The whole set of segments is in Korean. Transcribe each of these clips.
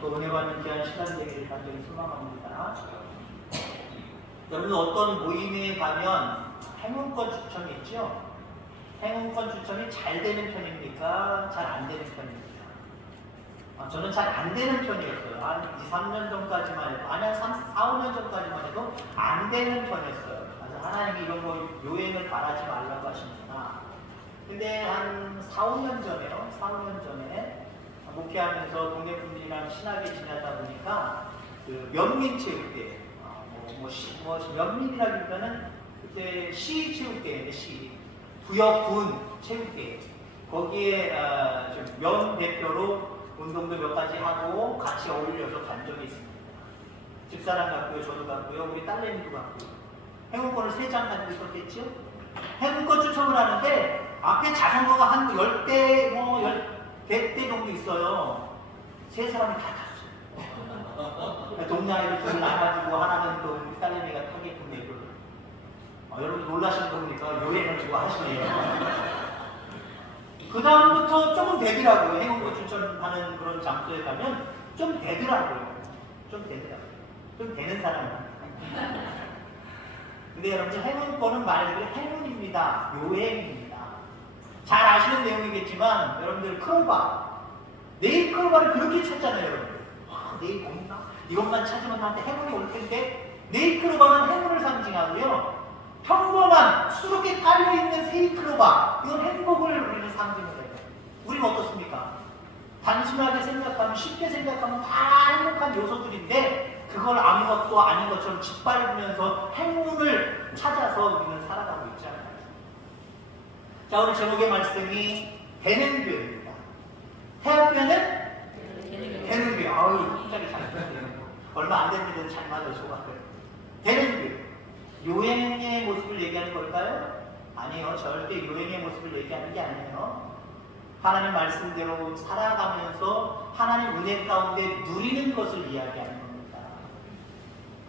또 은혜 받는 귀한 시간 되기를 간절히 소망합니다. 여러분 어떤 모임에 가면 행운권 추첨이 있죠? 행운권 추첨이 잘 되는 편입니까? 잘 안 되는 편입니까? 저는 잘 안 되는 편이었어요. 한 2, 3년 전까지만 해도, 아니, 한 4, 5년 전까지만 해도 안 되는 편이었어요. 그래서 하나님이 이런 거 요행을 바라지 말라고 하시는구나. 근데 한 4, 5년 전에요. 4, 5년 전에 목회하면서 동네 분들이랑 친하게 지내다 보니까 그 면민체육대, 면민이라기보다는 그때 시체육대인데 구역군 체육대 거기에 면 대표로 운동도 몇 가지 하고 같이 어울려서 간 적이 있습니다. 집사람 같고요, 저도 같고요, 우리 딸내미도 같고요. 행운권을 3장 가지고 있었겠죠? 행운권 추첨을 하는데 앞에 자전거가 한 10대, 100대 정도 있어요. 3사람이 다 탔어요. 동네 아이들 둘을 나가지고 하나는 또 우리 딸내미가 타게끔 내고. 여러분 놀라시는 겁니까? 요행을 주고 하시네요. 그 다음부터 조금 되더라고요. 행운권 추천하는 그런 장소에 가면 좀 되더라고요. 좀 되는 사람은. 근데 여러분 행운권은 말 그대로 행운입니다. 요행입니다. 잘 아시는 내용이겠지만 여러분들 크로바, 네일 크로바를 그렇게 찾잖아요. 여러분들. 네일 없나? 이것만 찾으면 나한테 행운이 올 텐데. 네일 크로바는 행운을 상징하고요. 평범한 수렇게 깔려있는 세이크로바, 이건 행복을 우리는 상징해요. 우리는 어떻습니까? 단순하게 생각하면, 쉽게 생각하면 다 행복한 요소들인데 그걸 아무것도 아닌 것처럼 짓밟으면서 행운을 찾아서 우리는 살아가고 있잖아요. 자, 오늘 제목의 말씀이 되는 교회입니다. 태학교회는 되는 교회. 아우, 갑자기 잘 들어요. 얼마 안 됐는데 잘 맞아요. 좋아요. 되는 교회. 요행의 모습을 얘기하는 걸까요? 아니요. 절대 요행의 모습을 얘기하는 게 아니에요. 하나님 말씀대로 살아가면서 하나님 은혜 가운데 누리는 것을 이야기하는 겁니다.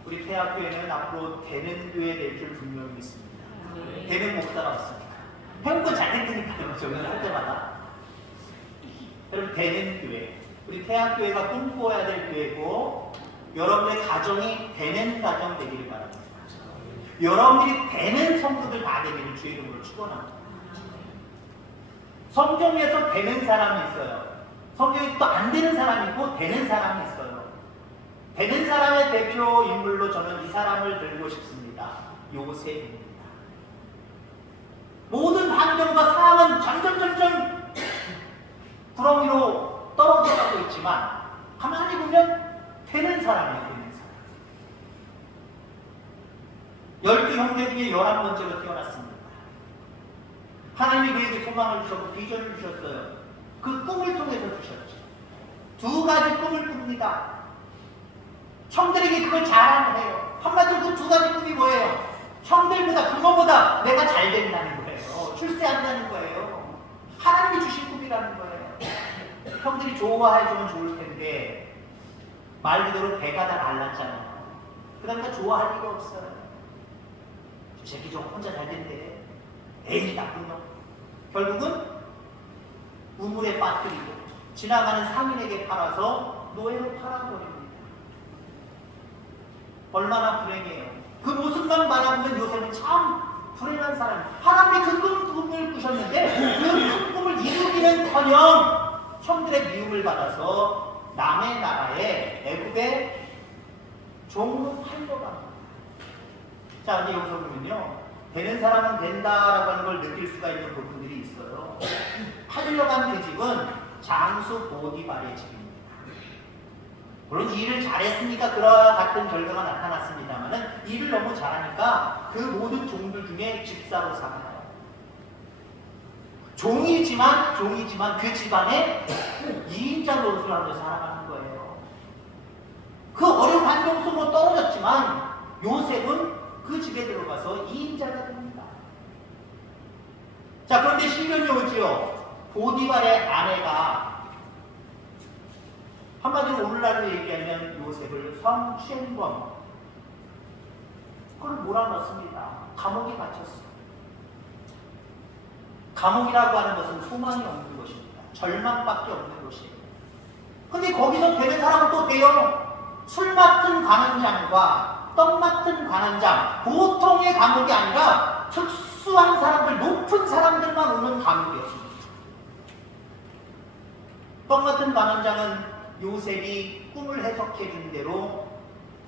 우리 태학교회는 앞으로 되는 교회 될 줄 분명히 믿습니다. 되는 목사가 없습니다. 행운권 잘 됐으니까요. 저는 할 때마다. 여러분 되는 교회. 우리 태학교회가 꿈꿔야 될 교회고 여러분의 가정이 되는 가정 되기를 바랍니다. 여러분들이 되는 성도들 다 되기를 주의 이름으로 축원합니다. 성경에서 되는 사람이 있어요. 성경에 또 안 되는 사람이 있고 되는 사람이 있어요. 되는 사람의 대표 인물로 저는 이 사람을 들고 싶습니다. 요셉입니다. 모든 환경과 상황은 점점 구렁이로 떨어져가고 있지만 가만히 보면 되는 사람이에요. 12 형제 중에 11번째로 태어났습니다. 하나님이 그에게 소망을 주셨고 비전을 주셨어요. 그 꿈을 통해서 주셨죠. 2가지 꿈을 꿉니다. 형들에게 그걸 자랑해요. 한마디로 그 2가지 꿈이 뭐예요? 형들보다 그거보다 내가 잘 된다는 거예요. 출세한다는 거예요. 하나님이 주신 꿈이라는 거예요. 형들이 좋아해주면 좋을 텐데 말 그대로 배가 다 갈랐잖아요. 그러니까 좋아할 리가 없어요. 저 새끼 좀 혼자 잘 된대. 에이 나쁜 놈. 결국은 우물에 빠뜨리고 지나가는 상인에게 팔아서 노예로 팔아버립니다. 얼마나 불행해요. 그 모습만 바라보면 요셉은 참 불행한 사람이에요. 하나님이 그 꿈을 꾸셨는데 그 큰 꿈을 이루기는커녕 형들의 미움을 받아서 남의 나라에 애굽에 종으로 팔려갑니다. 자, 근데 여기서 보면요. 되는 사람은 된다라고 하는 걸 느낄 수가 있는 부분들이 있어요. 팔려간 그 집은 장수 보디발의 집입니다. 물론 일을 잘했으니까 그와 같은 결과가 나타났습니다만 일을 너무 잘하니까 그 모든 종들 중에 집사로 삼아요. 종이지만 그 집안에 2인자 노릇을 하면서 살아가는 거예요. 그 어려운 환경 속으로 떨어졌지만 요셉은 그 집에 들어가서 2인자가 됩니다. 자, 그런데 시련이 오지요. 보디발의 아내가 한마디로 오늘날로 얘기하면 요셉을 성추행범 그걸 몰아넣습니다. 감옥에 갇혔어요. 감옥이라고 하는 것은 소망이 없는 것입니다. 절망밖에 없는 것이에요. 근데 거기서 되는 사람은 또 돼요. 술 맡은 관원장과 떡 맡은 관원장, 보통의 감옥이 아니라 특수한 사람들, 높은 사람들만 오는 감옥이었습니다. 떡 맡은 관원장은 요셉이 꿈을 해석해 준 대로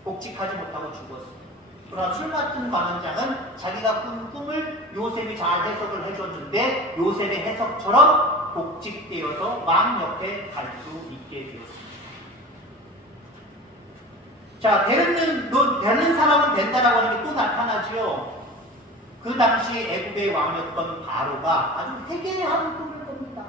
복직하지 못하고 죽었습니다. 그러나 술 맡은 관원장은 자기가 꾼 꿈을 요셉이 잘 해석을 해줬는데 요셉의 해석처럼 복직되어서 왕 옆에 갈 수 있게 되었습니다. 자, 되는 사람은 된다라고 하는 게 또 나타나죠. 그 당시 애굽의 왕이었던 바로가 아주 회개한 꿈을 꿉니다.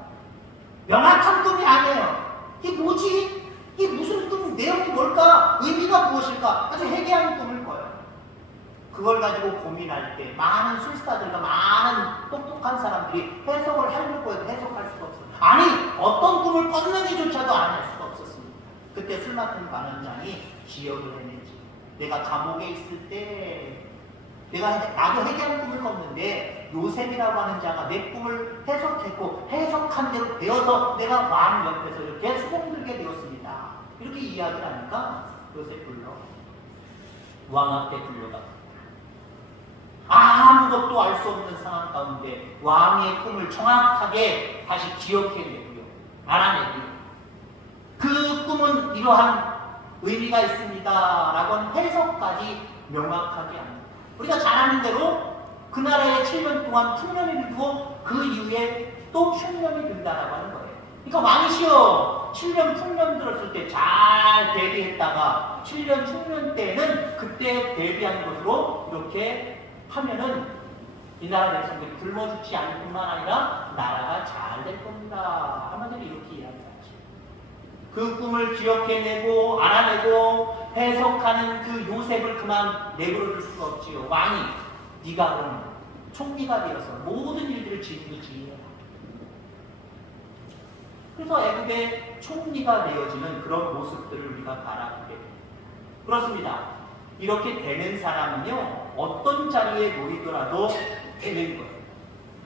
명확한 꿈이 아니에요. 이게 뭐지? 이게 무슨 꿈, 내용이 뭘까? 의미가 무엇일까? 아주 회개한 꿈을 꿔요. 그걸 가지고 고민할 때 많은 술사들과 많은 똑똑한 사람들이 해석을 하려고 해도 해석할 수가 없어요. 아니, 어떤 꿈을 꿨는지조차도 알 수가 없었습니다. 그때 술 맡은 관원장이 기억을 해냈지. 내가 감옥에 있을 때 나도 회개한 꿈을 꿨는데 요셉이라고 하는 자가 내 꿈을 해석했고 해석한 대로 되어서 내가 왕 옆에서 이렇게 수공들게 되었습니다. 이렇게 이야기를 하니까 요셉 불러 왕 앞에 불려가 아무것도 알 수 없는 상황 가운데 왕의 꿈을 정확하게 다시 기억해내고요. 알아내고요. 그 꿈은 이러한 의미가 있습니다 라고 하는 해석까지 명확하게 합니다. 우리가 잘 아는 대로 그 나라에 7년 동안 풍년이 들고 그 이후에 또 흉년이 든다라고 하는 거예요. 그러니까 왕이시여 7년 풍년 들었을 때 잘 대비했다가 7년 흉년 때는 그때 대비한 것으로 이렇게 하면은 이 나라 백성들이 굶어 죽지 않을 뿐만 아니라 나라가 잘 될 겁니다. 한마디로 이렇게 이야기하죠. 그 꿈을 기억해내고 알아내고 해석하는 그 요셉을 그만 내버려둘 수가 없지요. 왕이 네가 그럼 총리가 되어서 모든 일들을 지휘해라. 그래서 애굽의 총리가 되어지는 그런 모습들을 우리가 바라보게 됩니다. 그렇습니다. 이렇게 되는 사람은요 어떤 자리에 놓이더라도 되는 거예요.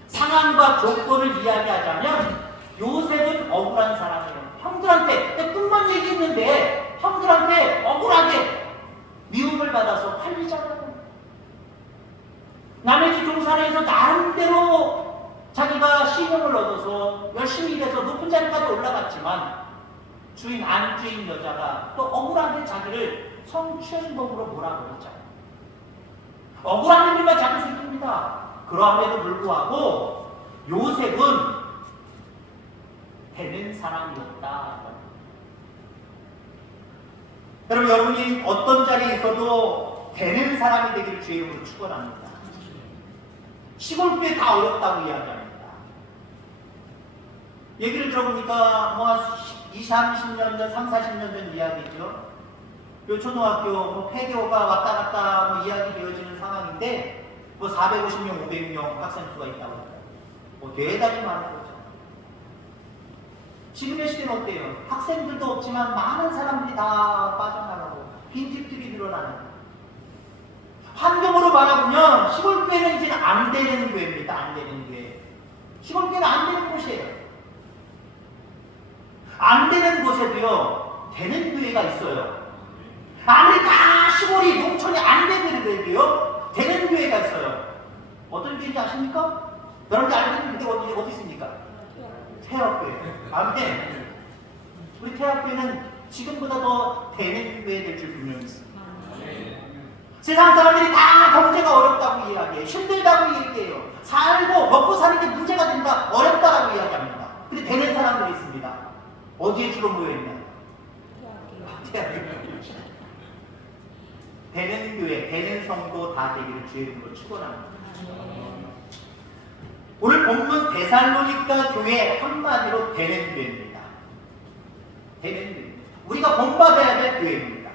상황과 조건을 이야기하자면 요셉은 억울한 사람이에요. 형들한테 내 꿈만 얘기했는데 형들한테 억울하게 미움을 받아서 팔리잖아요. 남의 집 종사를 해서 나름대로 자기가 신용을 얻어서 열심히 일해서 높은 자리까지 올라갔지만 안주인 여자가 또 억울하게 자기를 성추행범으로 몰아버렸잖아요. 억울한 일만 자꾸 생깁니다. 그러함에도 불구하고 요셉은 되는 사람이었다. 여러분이 어떤 자리에 있어도 되는 사람이 되기를 주의 이름으로 축원합니다. 시골교회 다 어렵다고 이야기합니다. 얘기를 들어보니까 뭐 20, 30년 전, 3, 40년 전 이야기죠. 요 초등학교 폐교가 왔다 갔다 이야기 되어지는 상황인데 450명, 500명 학생 수가 있다고 해요. 대단히 많은 거죠. 지금의 시대는 어때요? 학생들도 없지만 많은 사람들이 다 빠져나가고 빈집들이 늘어나는 환경으로 말하면 시골교회는 이제는 안 되는 교회입니다. 안 되는 교회. 시골교회는 안 되는 곳이에요. 안 되는 곳에도요 되는 교회가 있어요. 아무리 다 시골이 농촌이 안 되는 교회도요 되는 교회가 있어요. 어떤 교회인지 아십니까? 여러분들 알고 있는데 어디 있습니까? 태학교회. 아멘. 우리 태학교회는 지금보다 더 되는 교회 될 줄 분명히 있습니다. 세상 사람들이 다 경제가 어렵다고 이야기해요. 힘들다고 얘기해요. 살고 먹고 사는 게 문제가 된다, 어렵다라고 이야기합니다. 근데 되는 사람들이 있습니다. 어디에 주로 모여있나요? 태학교회. 되는 교회, 되는 성도 다 되기를 주의 이름으로 축원합니다. 오늘 본문 데살로니가 교회 한마디로 되는 교회입니다. 되는 교회. 우리가 본받아야 될 교회입니다.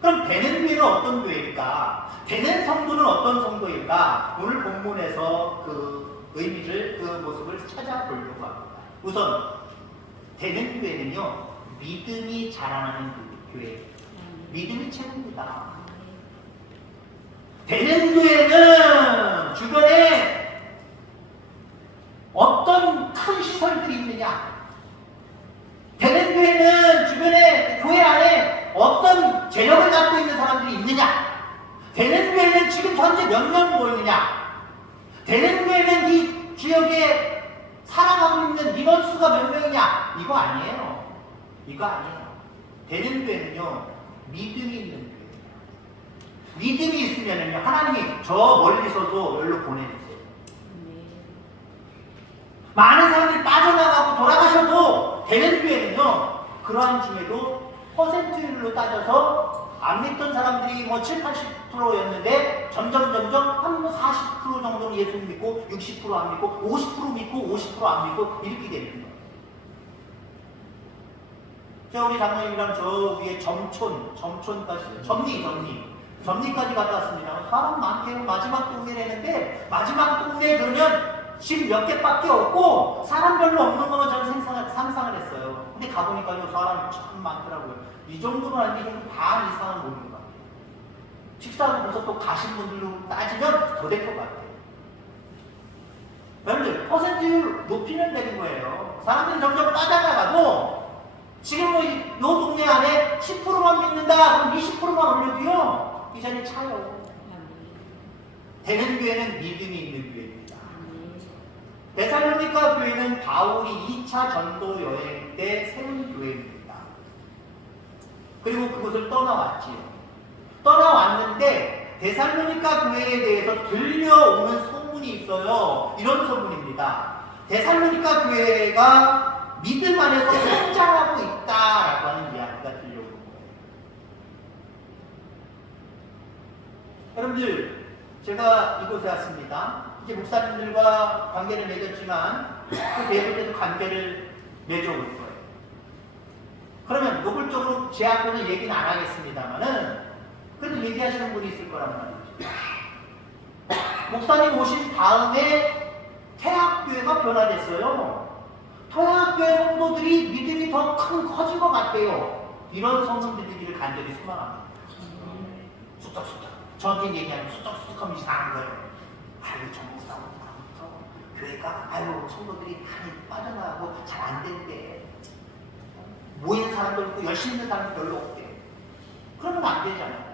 그럼 되는 교회는 어떤 교회일까? 되는 성도는 어떤 성도일까? 오늘 본문에서 그 의미를, 그 모습을 찾아보려고 합니다. 우선 되는 교회는요 믿음이 자라나는 교회. 믿음이 최고입니다. 되는 교회는 주변에 어떤 큰 시설들이 있느냐? 되는 교회는 주변에 되는 교회는 지금 현재 몇 명 모이느냐? 되는 교회는 이 지역에 살아가고 있는 민원 수가 몇 명이냐? 이거 아니에요. 이거 아니에요. 되는 교회는요, 믿음이 있는 교회예요. 믿음이 있으면은요, 하나님이 저 멀리서도 여기로 보내주세요. 많은 사람들이 빠져나가고 돌아가셔도 되는 교회는요, 그러한 중에도 퍼센트율로 따져서 안 믿던 사람들이 뭐 7, 80%였는데 점점 한 40% 정도는 예수 믿고 60% 안 믿고 50% 믿고 50%안 믿고 이렇게 되는 거예요. 자, 우리 장로님이랑 저 위에 점촌까지 점리까지 갔다 왔습니다. 사람 많대요. 마지막 동네라는데 마지막 동네에 그러면 집 몇 개밖에 없고 사람 별로 없는 거만 저는 상상을 했어요. 근데 가보니까요, 사람이 참 많더라고요. 이 정도는 아니고 반 이상은 모르는 것 같아요. 식사하고 벌써 또 가신 분들로 따지면 더 될 것 같아요. 여러분들, 퍼센트율 높이면 되는 거예요. 사람들이 점점 빠져나가고 지금 이 동네 안에 10%만 믿는다 그럼 20%만 올려도요, 이 자리에 차요. 되는 교회는 믿음이 있는 교회입니다. 데살로니가 교회는 바울이 2차 전도 여행 때 세운 교회입니다. 그리고 그곳을 떠나왔지요. 떠나왔는데 데살로니가 교회에 대해서 들려오는 소문이 있어요. 이런 소문입니다. 데살로니가 교회가 믿음 안에서 성장하고 있다라고 하는 이야기가 들려오는 거예요. 여러분들, 제가 이곳에 왔습니다. 이제 목사님들과 관계를 맺었지만 그 계속해서 관계를 맺어올 거예요. 그러면 노골적으로 제 앞에는 얘기는 안 하겠습니다만은 그래도 얘기하시는 분이 있을 거란 말이죠. 목사님 오신 다음에 태학교회가 변화됐어요. 태학교회 성도들이 믿음이 더 커진 것 같아요. 이런 성도 들리기를 간절히 소망합니다. 쑥덕쑥덕. 저한테 얘기하면 쑥덕쑥덕하면 이상한 거예요. 아유, 저 목사부터 교회가 성도들이 많이 빠져나가고 잘 안 된대. 모이는 사람도 있고 열심히 있는 사람도 별로 없대. 그러면 안 되잖아요.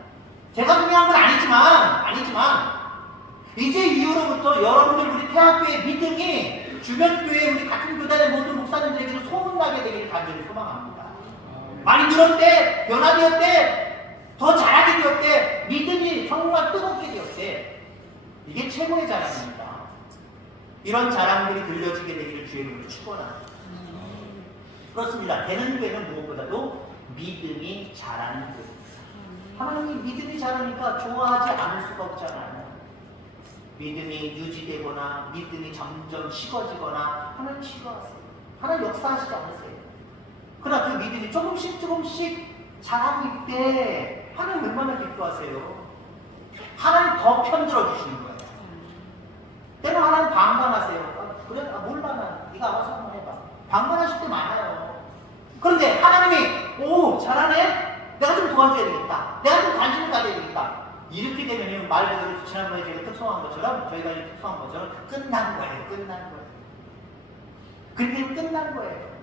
제가 중요한 건 아니지만 이제 이후로부터 여러분들 우리 태학교회 믿음이 주변 교회 우리 같은 교단의 모든 목사님들에게도 소문나게 되기를 간절히 소망합니다. 많이 늘었대, 변화되었대, 더 잘하게 되었대, 믿음이 정말 뜨겁게 되었대. 이게 최고의 자랑입니다. 이런 자랑들이 들려지게 되기를 주의 이름으로 축원합니다. 그렇습니다. 되는 교회는 무엇보다도 믿음이 자라는 교회입니다. 하나님이 믿음이 자라니까 좋아하지 않을 수가 없잖아요. 믿음이 유지되거나 믿음이 점점 식어지거나 하나님 싫어하세요. 하나님 역사하시지 않으세요. 그러나 그 믿음이 조금씩 자라고 있을 때 하나님 얼마나 기뻐하세요. 하나님 더 편들어 주시는 거예요. 때로 하나님 방관하세요. 그래? 몰라. 네가 알아서 한번 해봐. 방관하실 때 많아요. 그런데 하나님이 잘하네? 내가 좀 도와줘야 되겠다. 내가 좀 관심을 가져야 되겠다. 이렇게 되면 말 그대로 지난번에 제가 특성한 것처럼 저희가 특성한 것처럼 끝난 거예요. 그렇게 끝난 거예요.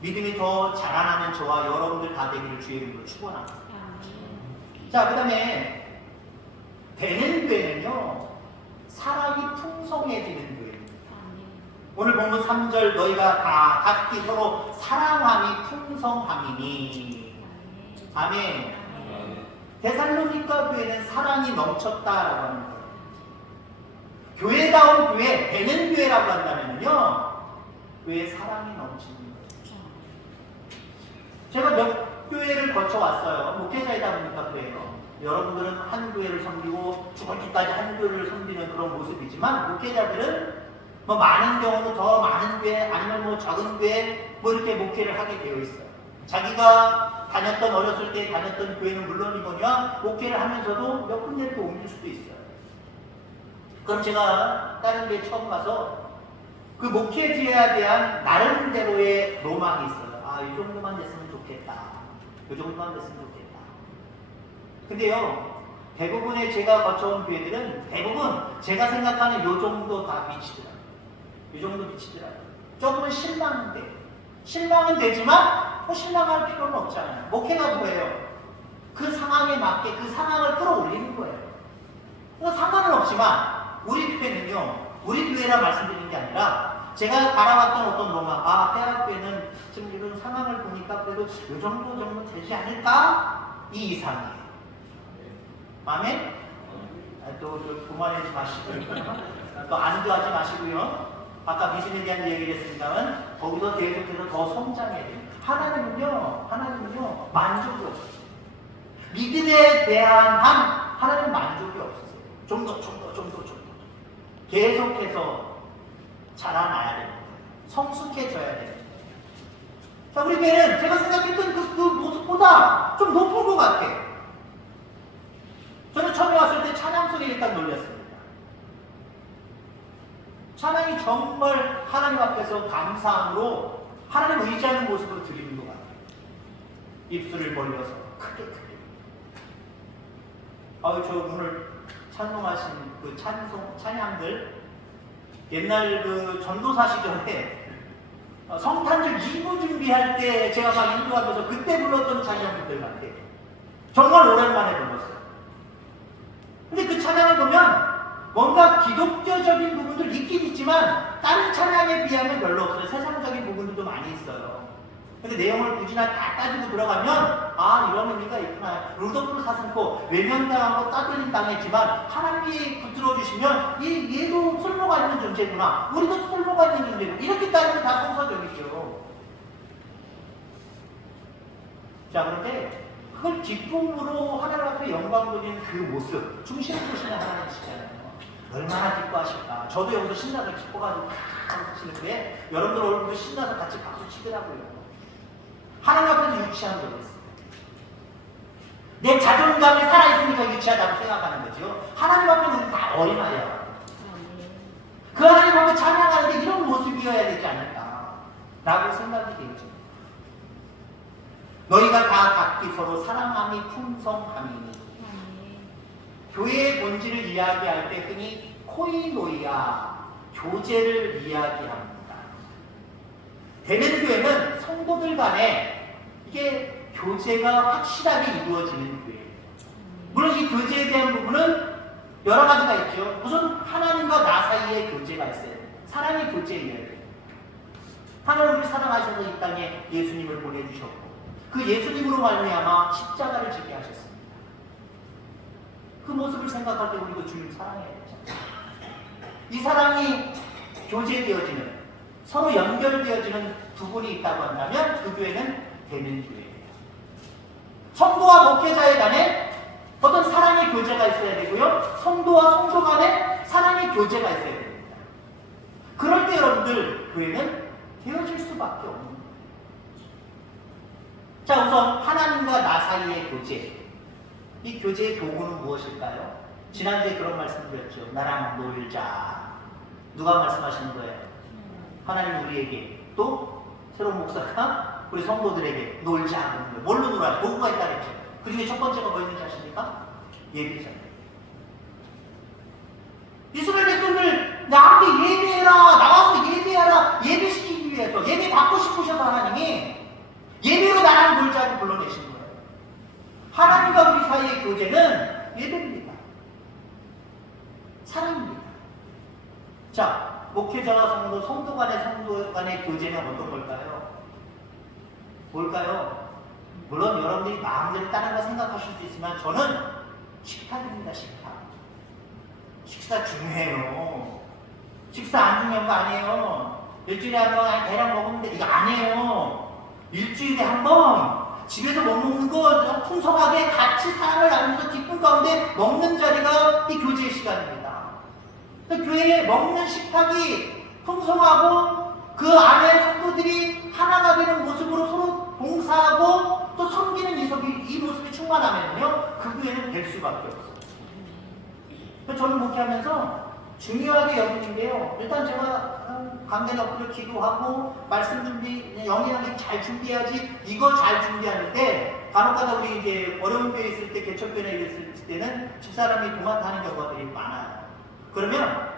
믿음이 더 자라나는 저와 여러분들 다 되기를 주의 이름으로 축원합니다. 자, 그 다음에 되는 교회는요, 사랑이 풍성해지는 교회입니다. 오늘 본문 3절 너희가 다 각기 서로 사랑함이 풍성함이니. 아멘. 데살로니가 교회는 사랑이 넘쳤다라고 하는 거예요. 교회다운 교회, 되는 교회라고 한다면요, 교회에 사랑이 넘치는 거예요. 제가 몇 교회를 거쳐왔어요. 목회자이다 보니까 그래요. 여러분들은 한 교회를 섬기고 죽을 때까지 한 교회를 섬기는 그런 모습이지만 목회자들은 뭐 많은 경우는 더 많은 교회 아니면 뭐 작은 교회 뭐 이렇게 목회를 하게 되어 있어요. 자기가 어렸을 때 다녔던 교회는 물론이거니와 목회를 하면서도 몇 군데 이렇게 옮길 수도 있어요. 그럼 제가 다른 교회 처음 가서 그 목회지에 대한 나름대로의 로망이 있어요. 이 정도만 됐으면 좋겠다. 이 정도만 됐으면 좋겠다. 근데요, 대부분의 제가 거쳐온 교회들은 대부분 제가 생각하는 요 정도 다 미치더라고요. 요 정도 미치더라고요. 조금은 실망은 되지만 실망할 필요는 없잖아요. 목회가 뭐예요? 그 상황에 맞게 그 상황을 끌어올리는 거예요. 상관은 없지만 우리 교회는요, 우리 교회라 말씀드리는 게 아니라 제가 바라봤던 어떤 로마, 대학교에는 지금 이런 상황을 보니까 그래도 이 정도 되지 않을까? 이 이상이에요. 아멘? 또 교만하지 마시고 또 안주하지 마시고요. 아까 믿음에 대한 얘기를 했습니다만 거기서 계속해서 더 성장해야 돼요. 하나님은요 만족이 없어요. 믿음에 대한 하나님 만족이 없으세요. 좀 더 계속해서 자라나야 됩니다. 성숙해져야 됩니다. 자, 우리 교회는 제가 생각했던 그 모습보다 좀 높은 것 같아요. 저는 처음에 왔을 때 찬양 소리에 일단 놀랐습니다. 찬양이 정말 하나님 앞에서 감사함으로 하나님 의지하는 모습으로 드리는 것 같아요. 입술을 벌려서 크게. 저 오늘 찬송하신 그 찬양들 옛날 그 전도사 시절에 성탄절 2부 준비할 때 제가 막 인도하면서 그때 불렀던 찬양들 같아요. 정말 오랜만에 불렀어요. 근데 그 찬양을 보면 뭔가 기독교적인 부분도 있긴 있지만 다른 찬양에 비하면 별로 없어요. 세상적인 부분도 많이 있어요. 근데 내용을 굳이 다 따지고 들어가면 이런 의미가 있구나. 루돌프 사슴코 외면당하고 따돌림 당했지만 하나님이 붙들어 주시면 얘도 쓸모가 있는 존재구나. 우리도 쓸모가 있는 존재구나. 이렇게 따지면 다 성서적이죠. 자, 그런데 그걸 기쁨으로 하나님 앞에 영광 돌리는 그 모습, 중심을 보시는 하나님이시잖아요. 얼마나 기뻐하실까. 저도 여기서 신나서 기뻐가지고 박수 치는데 여러분들 얼굴도 신나서 같이 박수 치더라고요. 하나님 앞에서 유치한 거였어요. 내 자존감이 살아있으니까 유치하다고 생각하는 거죠. 하나님 앞에는 우리 다 어린아이야. 그 하나님 앞에 찬양하는데 이런 모습이어야 되지 않을까 라고 생각이 되죠. 너희가 다 각기 서로 사랑함이 풍성함이니. 교회의 본질을 이야기할 때 흔히 코이노이아, 교제를 이야기합니다. 되는 교회는 성도들 간에 이게 교제가 확실하게 이루어지는 교회예요. 물론 이 교제에 대한 부분은 여러 가지가 있죠. 우선 하나님과 나 사이에 교제가 있어요. 사랑의 교제 이야기. 하나님을 사랑하셔서 이 땅에 예수님을 보내주셨고 그 예수님으로 말미암아 십자가를 지게 하셨습니다. 그 모습을 생각할 때 우리도 주님 사랑해야 되죠. 이 사랑이 교제되어지는, 서로 연결되어지는 부분이 있다고 한다면 그 교회는 되는 교회예요. 성도와 목회자에 간에 어떤 사랑의 교제가 있어야 되고요. 성도와 성도 간에 사랑의 교제가 있어야 됩니다. 그럴 때 여러분들 교회는 되어질 수밖에 없는 거예요. 자, 우선 하나님과 나 사이의 교제. 이 교제의 도구는 무엇일까요? 지난주에 그런 말씀 드렸죠. 나랑 놀자. 누가 말씀하시는 거예요? 하나님 우리에게, 또 새로운 목사가 우리 성도들에게 놀자 하는 거예요. 뭘로 놀아요? 도구가 있다 그랬죠. 그 중에 첫 번째가 뭐였는지 아십니까? 예배잖아요. 이스라엘 백성들 나한테 예배해라, 나와서 예배하라, 예배시키기 위해서, 예배 받고 싶으셔서 하나님이 예배로 나랑 놀자고 불러내신 거예요. 하나님과 우리 사이의 교제는 예배입니다. 사랑입니다. 자, 목회자와 성도, 성도 간의 교제는 어떤 걸까요? 뭘까요? 물론 여러분들이 마음대로 다른 거 생각하실 수 있지만 저는 식탁입니다. 식탁. 식사 중요해요. 식사 안 중요한 거 아니에요. 일주일에 한 번 대량 먹으면 돼. 이거 아니에요. 일주일에 한 번 집에서 못 먹는 거 풍성하게 같이 사랑을 나누면서 기쁨 가운데 먹는 자리가 이 교제의 시간입니다. 교회에 먹는 식탁이 풍성하고 그 안에 성도들이 하나가 되는 모습으로 서로 봉사하고 또 섬기는 이 모습이 충만하면요 그 교회는 될 수밖에 없어요. 저는 목회하면서 중요하게 여기는데요. 일단 제가 강단 엎드려 기도하고 말씀 준비, 영이하게 잘 준비해야지. 이거 잘 준비하는데 간혹가다 우리 이제 어려운 교회 있을 때, 개척교회에 있을 때는 집사람이 도맡아하는 경우가 많아요. 그러면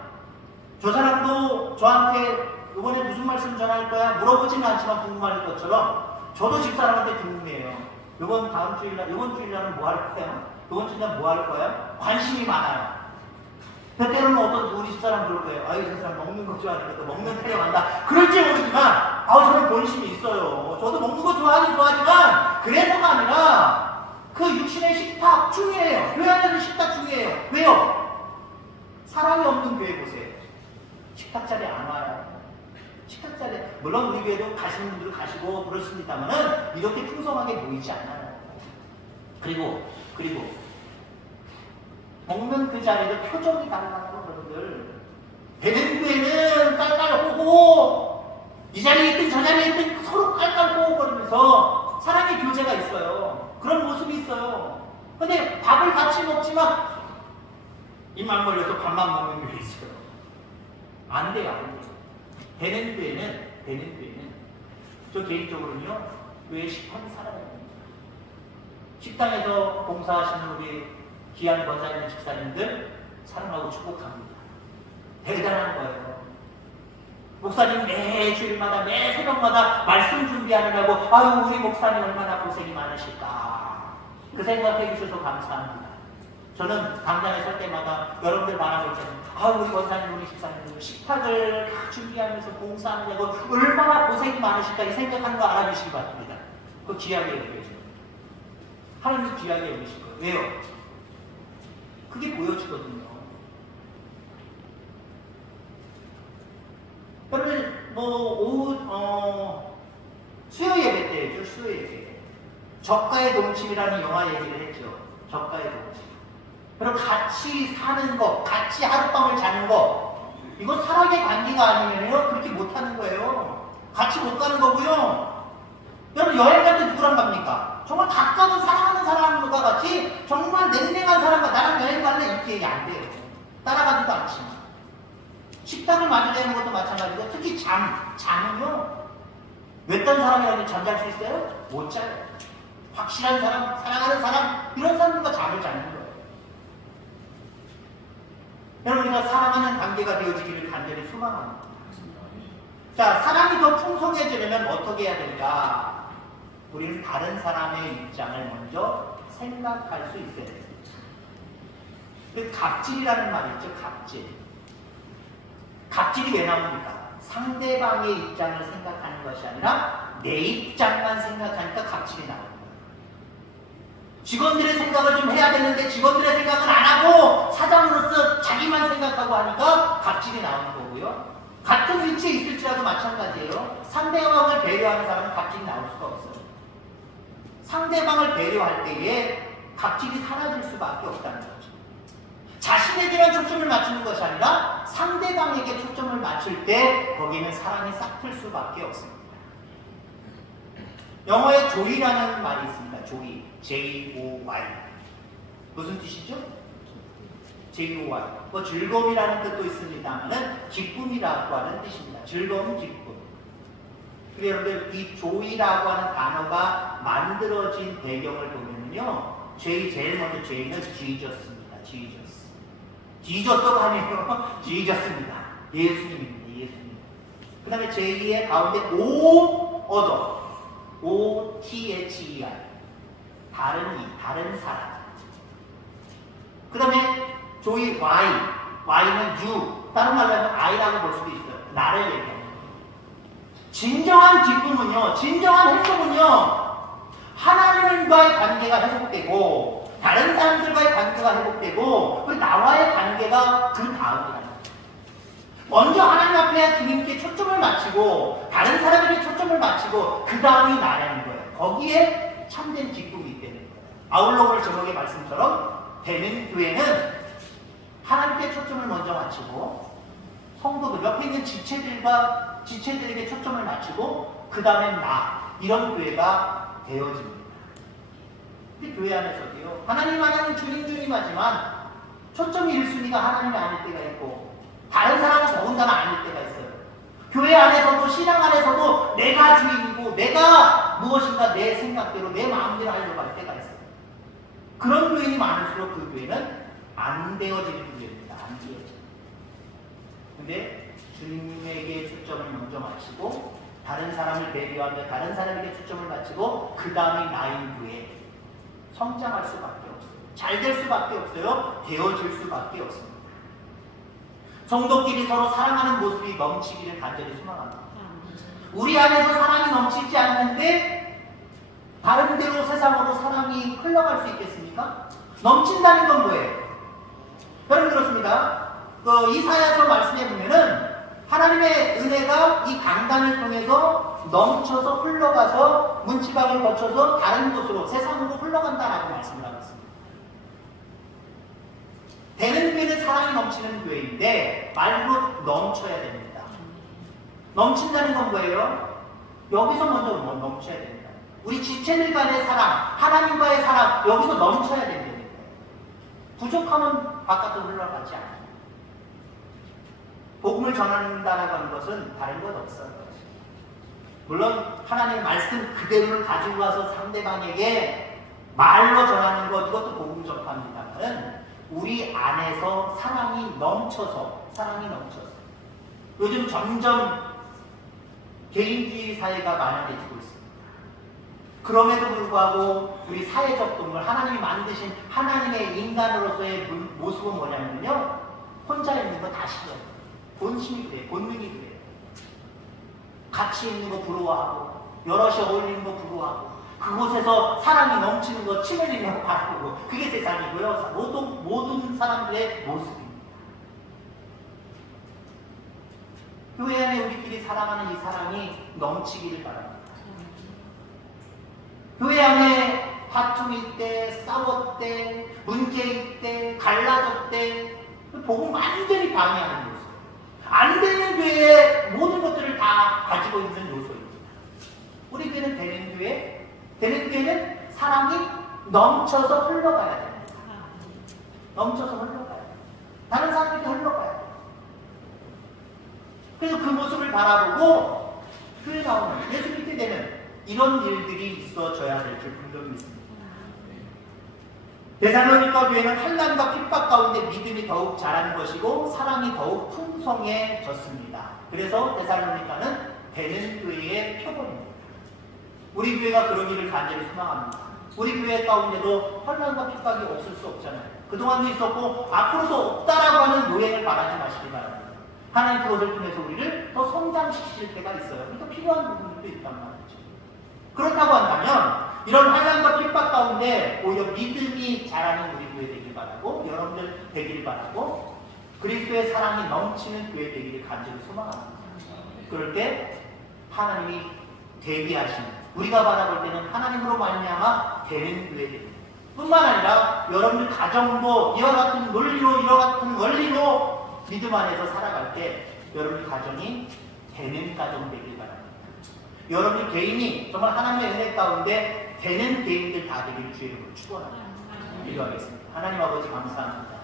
저 사람도 저한테 이번에 무슨 말씀 전할 거야 물어보지는 않지만 궁금할 것처럼 저도 집사람한테 궁금해요. 이번 다음 주일날, 이번 주일날은 뭐 할 거예요? 이번 주일날 뭐 할 거예요? 관심이 많아요. 때로는 어떤 우리 집사람 그럴 거예요. 아유, 저 사람 먹는 거 좋아하니까 또 먹는 타령한다. 그럴지 모르지만, 저는 본심이 있어요. 저도 먹는 거 좋아하긴 좋아하지만, 그래서가 아니라, 그 육신의 식탁 중이에요. 교회 안에서 식탁 중이에요. 왜요? 사랑이 없는 교회 보세요. 식탁 자리에 안 와요. 식탁 자리에, 물론 우리 교회도 가시는 분들은 가시고 그렇습니다만은, 이렇게 풍성하게 모이지 않아요. 그리고, 먹는 그 자리도 표정이 다르다고 여러분들. 되는 교회는 깔깔호호, 이 자리에 있든 저 자리에 있든 서로 깔깔호호거리면서 사랑의 교제가 있어요. 그런 모습이 있어요. 근데 밥을 같이 먹지만 입만 벌려서 밥만 먹는 교회 있어요. 안 돼요, 안 돼요. 되는 교회는 저 개인적으로는요, 교회 식탁이 살아야 됩니다. 식당에서 봉사하시는 우리 귀한 권사님, 집사님들 사랑하고 축복합니다. 대단한 거예요. 목사님 매 주일마다 매 새벽마다 말씀 준비하느라고 아유 우리 목사님 얼마나 고생이 많으실까 그 생각해 주셔서 감사합니다. 저는 당장에 설 때마다 여러분들 바라볼 때는 아유 우리 권사님 우리 집사님들 식탁을 다 준비하면서 봉사하느라고 얼마나 고생이 많으실까 이 생각하는 거 알아주시기 바랍니다. 그거 귀하게 여겨주세요. 하나님 귀하게 여기실 거예요. 왜요? 그게 보여주거든요. 여러분, 수요 예배 때죠, 수요 예배. 적가의 동침이라는 영화 얘기를 했죠. 적가의 동침. 그럼 같이 사는 거, 같이 하룻밤을 자는 거, 이거 사랑의 관계가 아니면요, 그렇게 못하는 거예요. 같이 못 가는 거고요. 여러분, 여행 갈 때 누구랑 갑니까? 정말 가까운 사랑하는 사람과 같이 정말 냉랭한 사람과 나랑 여행 갈래 이렇게 얘기 안 돼요. 따라가지도 않지만. 식당을 마주대는 것도 마찬가지고 특히 잠은요. 외딴 사람이라도 잠잘 수 있어요? 못 자요. 확실한 사람, 사랑하는 사람 이런 사람들과 잠을 자는 거예요. 여러분 우리가 사랑하는 관계가 되어지기를 간절히 소망합니다. 자, 사랑이 더 풍성해지려면 어떻게 해야 될까? 우리는 다른 사람의 입장을 먼저 생각할 수 있어야 됩니다. 그 갑질이라는 말이 있죠. 갑질이 왜 나옵니까? 상대방의 입장을 생각하는 것이 아니라 내 입장만 생각하니까 갑질이 나옵니다. 직원들의 생각을 좀 해야 되는데 직원들의 생각은 안 하고 사장으로서 자기만 생각하고 하니까 갑질이 나오는 거고요. 같은 위치에 있을지라도 마찬가지예요. 상대방을 배려하는 사람은 갑질이 나올 수가 없어요. 상대방을 배려할 때에 갑질이 사라질 수밖에 없다는 거죠. 자신에게만 초점을 맞추는 것이 아니라 상대방에게 초점을 맞출 때 거기는 사랑이 싹틀 수밖에 없습니다. 영어에 joy라는 말이 있습니다. joy, J-O-Y. 무슨 뜻이죠? J-O-Y. 즐거움이라는 뜻도 있습니다만은 기쁨이라고 하는 뜻입니다. 즐거움, 기쁨. 그래서 여러분들 이 joy라고 하는 단어가 만들어진 배경을 보면요, 제일 먼저 J는 Jesus입니다. 지저스가 아니에요. 지저스입니다. 예수님입니다. 예수님. 그 다음에 제2의 가운데 O-T-H-E-R. 다른 사람. 그 다음에 조이 Y는 you. 다른 말로 하면 I라고 볼 수도 있어요. 나를 얘기합니다. 진정한 기쁨은요, 진정한 행복은요, 하나님과의 관계가 회복되고 다른 사람들과의 관계가 회복되고 나와의 관계가 그 다음이라는 거예요. 먼저 하나님 앞에 주님께 초점을 맞추고 다른 사람에게 초점을 맞추고 그 다음이 나라는 거예요. 거기에 참된 기쁨이 있다는 거예요. 아울러볼 제목의 말씀처럼 되는 교회는 하나님께 초점을 먼저 맞추고 성도들 옆에 있는 지체들에게 초점을 맞추고 그 다음엔 나 이런 교회가 되어집니다. 근데 교회 안에서도요, 하나님 주님 하지만 초점이 1순위가 하나님이 아닐 때가 있고 다른 사람은 더군다나 아닐 때가 있어요. 교회 안에서도 신앙 안에서도 내가 주인이고 내가 무엇인가 내 생각대로 내 마음대로 하려고 할 때가 있어요. 그런 교인이 많을수록 그 교회는 안 되어지는 교회입니다. 안 되어져요. 근데 주님에게 초점을 먼저 맞추고 다른 사람을 배려하며 다른 사람에게 초점을 맞추고 가지고 그 다음에 나인 후에 성장할 수밖에 없어요. 잘 될 수밖에 없어요. 되어질 수밖에 없습니다. 성도끼리 서로 사랑하는 모습이 넘치기를 간절히 소망합니다. 우리 안에서 사랑이 넘치지 않는데 다른 데로 세상으로 사랑이 흘러갈 수 있겠습니까? 넘친다는 건 뭐예요? 여러분 그렇습니다. 이사야서 말씀해 보면은 하나님의 은혜가 이 강단을 통해서 넘쳐서 흘러가서 문지방을 거쳐서 다른 곳으로 세상으로 흘러간다라고 말씀을 하고 있습니다. 되는 교회는 사랑이 넘치는 교회인데 말로 넘쳐야 됩니다. 넘친다는 건 뭐예요? 여기서 먼저 넘쳐야 됩니다. 우리 지체들 간의 사랑, 하나님과의 사랑 여기서 넘쳐야 된다는 거예요. 부족하면 바깥으로 흘러가지 않아요. 복음을 전한다라고 하는 것은 다른 것 없어요. 물론 하나님의 말씀 그대로를 가지고 와서 상대방에게 말로 전하는 것 이것도 복음 전파입니다만 우리 안에서 사랑이 넘쳐서 요즘 점점 개인주의 사회가 만연해지고 있습니다. 그럼에도 불구하고 우리 사회적 동물 하나님이 만드신 하나님의 인간으로서의 모습은 뭐냐면요 혼자 있는 거 다 싫어요. 본심이 그래요. 본능이 그래요. 같이 있는 거 부러워하고 여럿이 어울리는 거 부러워하고 그곳에서 사랑이 넘치는 거 치매리는 거 바라보고 그게 세상이고요. 모든 사람들의 모습입니다. 교회 안에 우리끼리 사랑하는 이 사랑이 넘치기를 바랍니다. 교회 안에 다툼이 있대, 싸웠대, 문제 있대, 갈라졌대 복음 완전히 방해하는 요소. 안 되는 교회의 모든 것들을 다 가지고 있는 요소입니다. 우리 교회는 되는 교회, 되는 교회는 사랑이 넘쳐서 흘러가야 됩니다. 넘쳐서 흘러가야 돼요. 다른 사람들도 흘러가야 돼요. 그래서 그 모습을 바라보고 교회 나오면 예수 믿게 되는 이런 일들이 있어져야 될 줄 분명히 믿습니다. 데살로니가 교회는 환난과 핍박 가운데 믿음이 더욱 자라는 것이고 사랑이 더욱 풍성해졌습니다. 그래서 데살로니가는 되는 교회의 표본입니다. 우리 교회가 그런 일을 간절히 소망합니다. 우리 교회 가운데도 환난과 핍박이 없을 수 없잖아요. 그동안도 있었고 앞으로도 없다라고 하는 노예를 바라지 마시기 바랍니다. 하나님 그것을 통해서 우리를 더 성장시킬 때가 있어요. 그러니까 필요한 부분들도 있단 말이죠. 그렇다고 한다면 이런 환난과 핍박 가운데 오히려 믿음이 자라는 우리 교회 되길 바라고 여러분들 되길 바라고 그리스도의 사랑이 넘치는 교회 되기를 간절히 소망합니다. 그럴 때 하나님이 대비하시는 우리가 바라볼 때는 하나님으로 말미암아 되는 교회 됩니다. 뿐만 아니라 여러분들 가정도 이와 같은 논리로 이와 같은 원리로 믿음 안에서 살아갈 때 여러분들 가정이 되는 가정 되길 바랍니다. 여러분들 개인이 정말 하나님의 은혜 가운데 되는 개인들 다 되기를 주의 이름으로 축원합니다. 기도하겠습니다. 하나님 아버지 감사합니다.